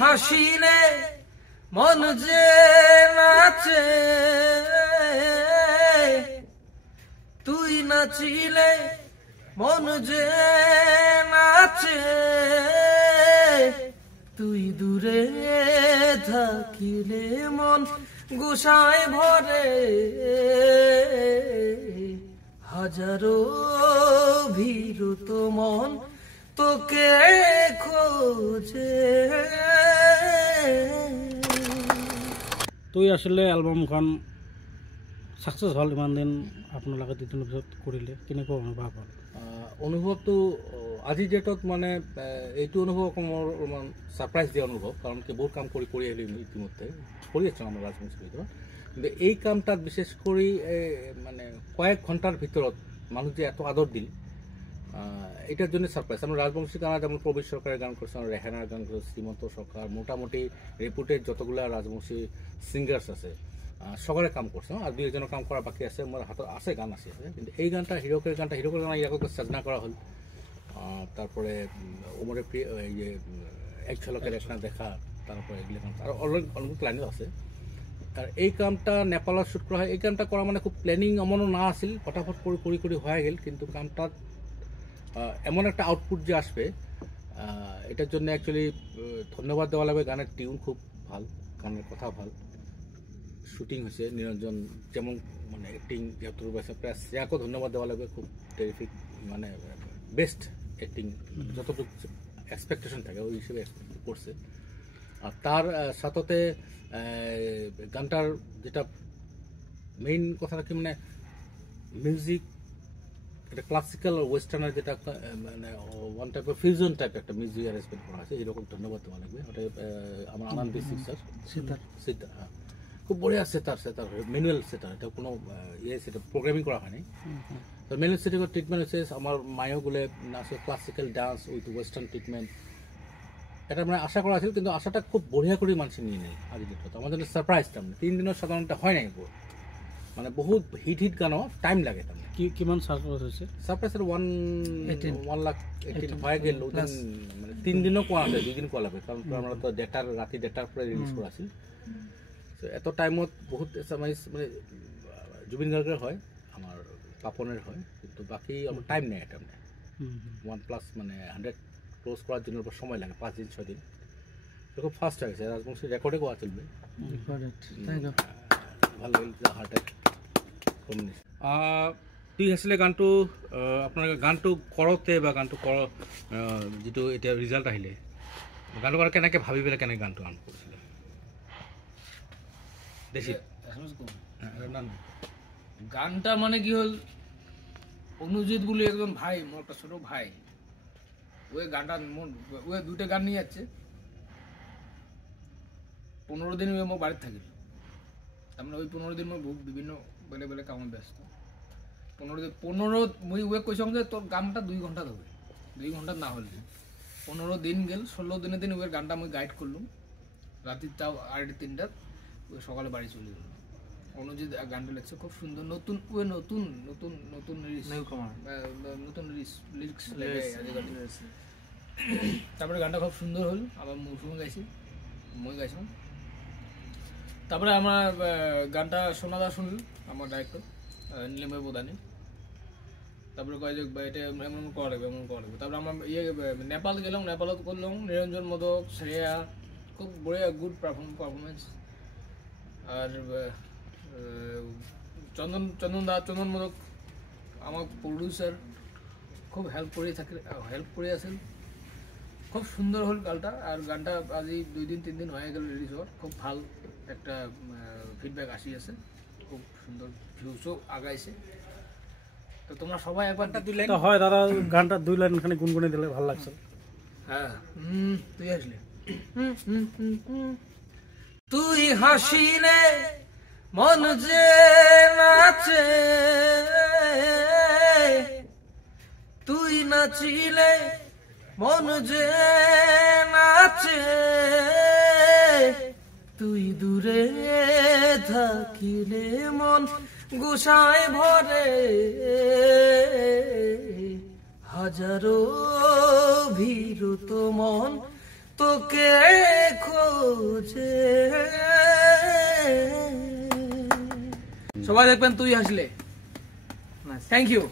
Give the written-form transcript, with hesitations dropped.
হাসিলে মন যে নাচে, তুই নাচিলে মন যে নাচে, তুই দূরে থাকিলে মন গুসায় ভরে, হাজারো ভীরুত মন তোকে খোঁজে। তুই আসলে এলবামখন সাকসেছ হ'ল, ইমান দিন আপোনালোকে দুদিনৰ পিছত কৰিলে, কেনেকুৱা অনুভৱ হ'ল? অনুভৱটো আজিৰ ডেটত মানে এইটো অনুভৱ মোৰ অলপমান ছাৰপ্ৰাইজ দিয়া অনুভৱ, কাৰণ কি বহুত কাম কৰি আহিলোঁ ইতিমধ্যে, কৰি আছোঁ আমাৰ ৰাজবংশীৰ ভিতৰত। কিন্তু এই কামটাত বিশেষ কৰি মানে কয়েক ঘণ্টাৰ ভিতৰত মানুষ যে এত আদর দিল, এটার জন্য সারপ্রাইজ। আমরা রাজবংশী গানা যেমন প্রবীর সরকারের গান করছি, আমরা রেহানার গান করছি, শ্রীমন্ত সরকার, মোটামুটি রেপুটেড যতগুলা রাজবংশী সিঙ্গার্স আছে সকলে কাম করছে, আর দুই একজনের কাম করা বাকি আছে, আমার হাতত আছে গান আছে। কিন্তু এই গানটা হিরোকের গান ইয়াকে সাজনা করা হল, তারপরে ওমরের এই যে এক ঝলকের একটা দেখা, তারপরে এগুলো গান আর অনেক লাইনও আছে। আর এই কামটা নেপালত শ্যুট করা হয়। এই কামটা করা মানে খুব প্ল্যানিং এমনও না আসিল, ফটাফট করে হয়ে গেল। কিন্তু কামটা এমন একটা আউটপুট যে আসবে, এটার জন্য অ্যাকচুয়ালি ধন্যবাদ দেওয়া লাগবে। গানের টিউন খুব ভাল, গানের কথা ভাল, শুটিং হয়েছে, নিরঞ্জন যেমন মানে অ্যাক্টিং যেহেতু প্রায় শ্রেয়াকেও ধন্যবাদ দেওয়া লাগবে, খুব টেরিফিক মানে বেস্ট অ্যাক্টিং, যতটুকু এক্সপেকটেশন থাকে ওই হিসেবে করছে। আর তার সাথে গানটার যেটা মেইন কথাটা কি মানে মিউজিক এটা ক্লাসিক্যাল ওয়েস্টার্নের যেটা মানে one type of fusion type একটা মিউজিক অ্যারেঞ্জমেন্ট করা আছে, এরকম ধন্যবাদ দেওয়া লাগবে। ওটা আমার আনন্দ বেসিক স্যার সেতার, হ্যাঁ খুব বড়িয়া সেতার ম্যানুয়াল সেতার, এটা কোনো সেটা প্রোগ্রামিং করা হয়নি। তো ম্যানুয়াল সেটার ট্রিটমেন্ট হচ্ছে আমার মায়োগুলো নাচে classical dance with western treatment, এটা মানে আশা করা ছিল। কিন্তু আশাটা খুব বঢ়িয়া করে মানুষ নিয়ে নেই। আজ ডেটত আমার জন্য সারপ্রাইজটা মানে 3 দিনের সাধারণত হয় নাই, মানে বহুত হিট গানও টাইম লাগে। তার কিমান সারপ্রাইজ হয়েছে? সারপ্রাইজ 1,18,000 হয়ে গেল, মানে 3 দিনও কোয়া আছে, 2 দিন কোয়া লাগবে, কারণ আমরা তো রাতে ডেটার পরে রিলিজ করা আছিল। তো এত টাইমত বহুত এসএমএস মানে জুবিন গার্গের হয়, আমার পাপনের হয়, কিন্তু বাকি আমার টাইম নেই। এটা মানে 1+ মানে 100 ক্লোজ করার জন্য সময় লাগে 5 দিন 6 দিন। খুব ফাস্ট হয়ে গেছে, রাজবংশী রেকর্ডে কোয়া চলবে। ভালো হার্টের কম্বিনেশন। তুই আসলে গানটো আপনার গানটো কৰোঁতে বা গানটো যিটো এতিয়া ৰিজাল্ট আহিলে, গানটো কৰা কেনেকৈ ভাবি পেলাই কেনেকৈ গানটো আৰম্ভ কৰিছিলে? বেছি গানটা মানে কি হল, অনুজিৎ বলে একজন ভাই, মোর একটা ছোট ভাই, ওই গানটা ওই 2টা গান নিয়ে যাচ্ছে। 15 দিন ওই মোর বাড়িতে থাকিল, তার মানে ওই 15 দিন মোর বিভিন্ন বেলে বেলে কামত ব্যস্ত। 15 মুই ওয়ে কইছম যে তোর গানটা 2 ঘন্টা ধরে, 2 ঘন্টা না হলে 15 দিন গেল। 16 দিনের দিন ওই গানটা আমি গাইড করলাম, রাতে তাও 3:30 ওই সকালে বাড়ি চলে গেল। অনুজিৎ গানটা লেখছে খুব সুন্দর, নতুন ওই নতুন নতুন নতুন নতুন লিরিক্স লেগে। তারপরে গানটা খুব সুন্দর হল, আবার মৌসুমি গাইছি, মই গাইছিলাম। তারপরে আমার গানটা সোনাদা শুনল, আমার ডাইরেক্টর নীলময় প্রধানী। তারপরে কয় যে এটা এমন করা লাগবে, এমন করা লাগবে। তারপরে আমরা নেপাল গেলাম, নেপালত করলাম নিরঞ্জন মোদক, শ্রেয়া, খুব বড়িয়া গুড পারফরমেন্স। আর চন্দন মোদক আমার প্রডিউসার, খুব হেল্প করে আছেন। খুব সুন্দর হল গানটা। আর গানটা আজি 2 দিন 3 দিন হয়ে গেল রিলিজ হওয়ার, খুব ভাল একটা ফিডব্যাক আসি আছে, খুব সুন্দর ভিউসও আগাইছে। তো তোমরা সবাই একবারটা 2 লাইন হয় দাদা, গানটা 2 লাইন খানি গুনগুনে দিলে ভালো লাগছে। হ্যাঁ তুই আসলে তুই হাসিলে মন যে নাচে, তুই নাচিলে মন যে নাচে, তুই দূরে থাকিলে মন গুসায় ভরে, হাজারো ভীরুত মন তোকে খোঁজে। সবাই দেখবেন তুই হাসলে। Thank you.